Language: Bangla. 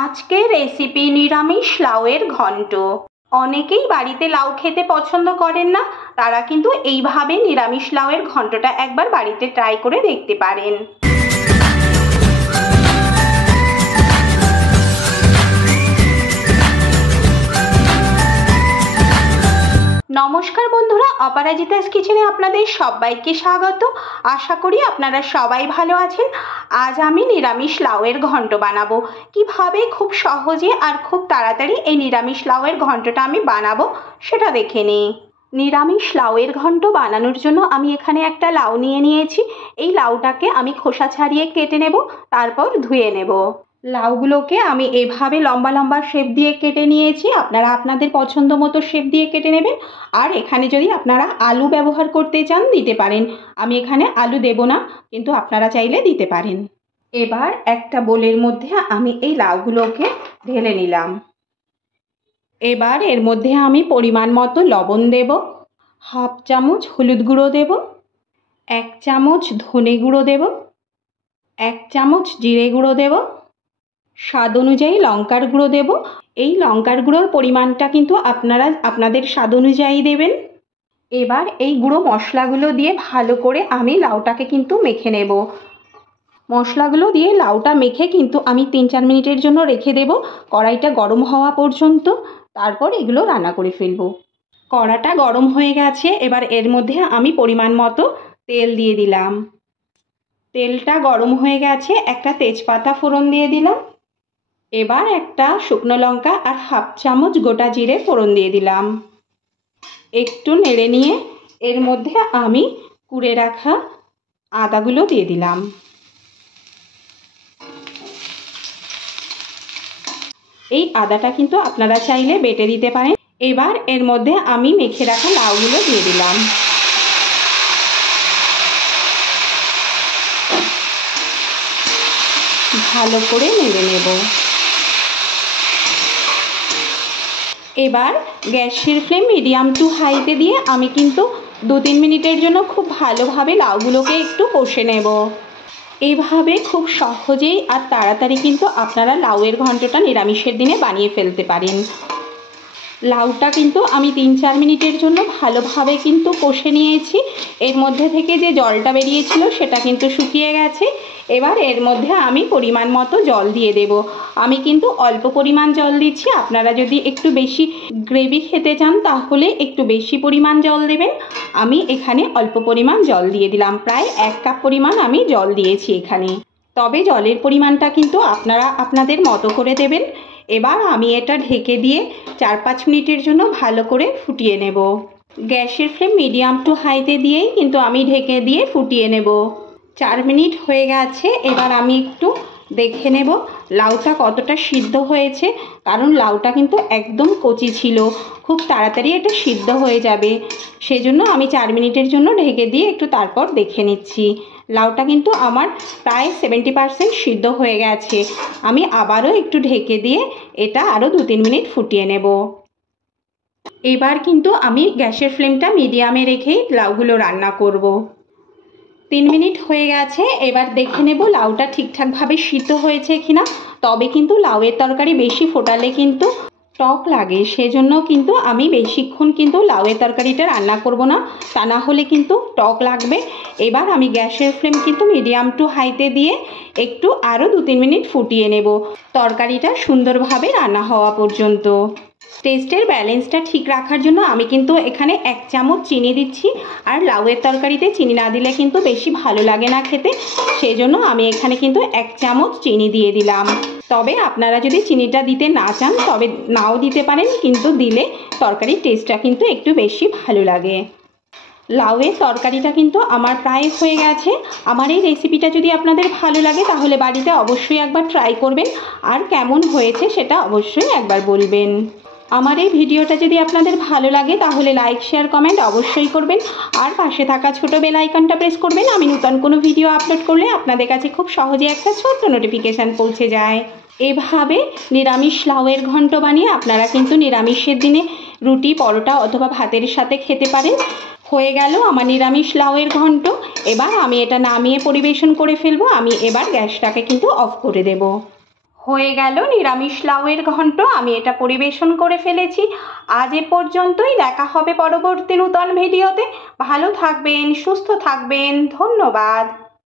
আজকের রেসিপি নিরামিষ লাউয়ের ঘন্ট। অনেকেই বাড়িতে লাউ খেতে পছন্দ করেন না, তারা কিন্তু এইভাবে নিরামিষ লাউয়ের ঘন্টটা একবার বাড়িতে ট্রাই করে দেখতে পারেন। নমস্কার বন্ধুরা, অপরাজিতাস কিচেনে আপনাদের সবাইকে স্বাগত। আশা করি আপনারা সবাই ভালো আছেন। আজ আমি নিরামিষ লাউয়ের ঘন্ট বানাবো। কিভাবে খুব সহজে আর খুব তাড়াতাড়ি এই নিরামিষ লাউয়ের ঘন্টটা আমি বানাবো সেটা দেখে নিই। নিরামিষ লাউয়ের ঘন্ট বানানোর জন্য আমি এখানে একটা লাউ নিয়ে নিয়েছি। এই লাউটাকে আমি খোসা ছাড়িয়ে কেটে নেব, তারপর ধুয়ে নেব। লাউগুলোকে আমি এভাবে লম্বা লম্বা শেপ দিয়ে কেটে নিয়েছি। আপনারা আপনাদের পছন্দ মতো শেপ দিয়ে কেটে নেবেন। আর এখানে যদি আপনারা আলু ব্যবহার করতে চান দিতে পারেন। আমি এখানে আলু দেব না, কিন্তু আপনারা চাইলে দিতে পারেন। এবার একটা বোলের মধ্যে আমি এই লাউগুলোকে ঢেলে নিলাম। এবার এর মধ্যে আমি পরিমাণ মতো লবণ দেব, হাফ চামচ হলুদ গুঁড়ো দেব, 1 চামচ ধনে গুঁড়ো দেব, 1 চামচ জিরে গুঁড়ো দেব, স্বাদ অনুযায়ী লঙ্কার গুঁড়ো দেব। এই লঙ্কার গুঁড়োর পরিমাণটা কিন্তু আপনারা আপনাদের স্বাদ অনুযায়ী দেবেন। এবার এই গুঁড়ো মশলাগুলো দিয়ে ভালো করে আমি লাউটাকে কিন্তু মেখে নেব। মশলাগুলো দিয়ে লাউটা মেখে কিন্তু আমি 3-4 মিনিটের জন্য রেখে দেব, কড়াইটা গরম হওয়া পর্যন্ত। তারপর এগুলো রান্না করে ফেলব। কড়াটা গরম হয়ে গেছে, এবার এর মধ্যে আমি পরিমাণ মতো তেল দিয়ে দিলাম। তেলটা গরম হয়ে গেছে, একটা তেজপাতা ফোড়ন দিয়ে দিলাম। এবার একটা শুকনো লঙ্কা আর হাফ চামচ গোটা জিরে ফোড়ন দিয়ে দিলাম। একটু নেড়ে নিয়ে এর মধ্যে আমি কুড়ে রাখা আদাগুলো দিয়ে দিলাম। এই আদাটা কিন্তু আপনারা চাইলে বেটে দিতে পারেন। এবার এর মধ্যে আমি মেখে রাখা লাউগুলো দিয়ে দিলাম। ভালো করে নেড়ে নেব। এবার গ্যাসের ফ্লেম মিডিয়াম টু হাইতে দিয়ে আমি কিন্তু 2-3 মিনিটের জন্য খুব ভালোভাবে লাউগুলোকে একটু কষে নেব। এইভাবে খুব সহজেই আর তাড়াতাড়ি কিন্তু আপনারা লাউয়ের ঘন্টটা নিরামিষের দিনে বানিয়ে ফেলতে পারেন। লাউটা কিন্তু আমি 3-4 মিনিটের জন্য ভালোভাবে কিন্তু কষে নিয়েছি। এর মধ্যে থেকে যে জলটা বেরিয়েছিল সেটা কিন্তু শুকিয়ে গেছে। এবার এর মধ্যে আমি পরিমাণ মতো জল দিয়ে দেব। আমি কিন্তু অল্প পরিমাণ জল দিচ্ছি। আপনারা যদি একটু বেশি গ্রেভি খেতে চান তাহলে একটু বেশি পরিমাণ জল দেবেন। আমি এখানে অল্প পরিমাণ জল দিয়ে দিলাম, প্রায় 1 কাপ পরিমাণ আমি জল দিয়েছি এখানে। তবে জলের পরিমাণটা কিন্তু আপনারা আপনাদের মতো করে দেবেন। এবার আমি এটা ঢেকে দিয়ে 4-5 মিনিটের জন্য ভালো করে ফুটিয়ে নেব। গ্যাসের ফ্লেম মিডিয়াম টু হাইতে দিয়েই কিন্তু আমি ঢেকে দিয়ে ফুটিয়ে নেব। 4 মিনিট হয়ে গেছে। এবার আমি একটু দেখে নেব লাউটা কতটা সিদ্ধ হয়েছে, কারণ লাউটা কিন্তু একদম কচি ছিল। খুব তাড়াতাড়ি এটা সিদ্ধ হয়ে যাবে, সেজন্য আমি 4 মিনিটের জন্য ঢেকে দিয়ে একটু তারপর দেখে নিচ্ছি। লাউটা কিন্তু আমার প্রায় 70% সিদ্ধ হয়ে গেছে। আমি আবারও একটু ঢেকে দিয়ে এটা আরও 2-3 মিনিট ফুটিয়ে নেব। এবার কিন্তু আমি গ্যাসের ফ্লেমটা মিডিয়ামে রেখেই লাউগুলো রান্না করব। 3 মিনিট হয়ে গেছে। এবার দেখে নেব লাউটা ঠিকঠাকভাবে সিদ্ধ হয়েছে কিনা। তবে কিন্তু লাউয়ের তরকারি বেশি ফোটালে কিন্তু টক লাগে, সেজন্য কিন্তু আমি বেশিক্ষণ কিন্তু লাউয়ের তরকারিটা রান্না করব না, তা না হলে কিন্তু টক লাগবে। এবার আমি গ্যাসের ফ্লেম কিন্তু মিডিয়াম টু হাইতে দিয়ে একটু আরও 2-3 মিনিট ফুটিয়ে নেব, তরকারিটা সুন্দরভাবে রান্না হওয়া পর্যন্ত। টেস্টের ব্যালেন্সটা ঠিক রাখার জন্য আমি কিন্তু এখানে 1 চামচ চিনি দিচ্ছি। আর লাউয়ের তরকারিতে চিনি না দিলে কিন্তু বেশি ভালো লাগে না খেতে, সেই জন্য আমি এখানে কিন্তু 1 চামচ চিনি দিয়ে দিলাম। তবে আপনারা যদি চিনিটা দিতে না চান তবে নাও দিতে পারেন, কিন্তু দিলে তরকারির টেস্টটা কিন্তু একটু বেশি ভালো লাগে। লাউয়ের তরকারিটা কিন্তু আমার প্রায় হয়ে গেছে। আমার এই রেসিপিটা যদি আপনাদের ভালো লাগে তাহলে বাড়িতে অবশ্যই একবার ট্রাই করবেন, আর কেমন হয়েছে সেটা অবশ্যই একবার বলবেন। আমার এই ভিডিওটা যদি আপনাদের ভালো লাগে তাহলে লাইক, শেয়ার, কমেন্ট অবশ্যই করবেন। আর পাশে থাকা ছোট বেল আইকনটা প্রেস করবেন। আমি নতুন কোনো ভিডিও আপলোড করলে আপনাদের কাছে খুব সহজে একটা ছোট্ট নোটিফিকেশান পৌঁছে যায়। এভাবে নিরামিষ লাউয়ের ঘন্ট বানিয়ে আপনারা কিন্তু নিরামিষের দিনে রুটি, পরোটা অথবা ভাতের সাথে খেতে পারেন। হয়ে গেল আমার নিরামিষ লাউয়ের ঘন্ট। এবার আমি এটা নামিয়ে পরিবেশন করে ফেলবো। আমি এবার গ্যাসটাকে কিন্তু অফ করে দেব। হয়ে গেল নিরামিষ লাউয়ের ঘন্ট। আমি এটা পরিবেশন করে ফেলেছি। আজ এ পর্যন্তই, দেখা হবে পরবর্তী নূতন ভিডিওতে। ভালো থাকবেন, সুস্থ থাকবেন, ধন্যবাদ।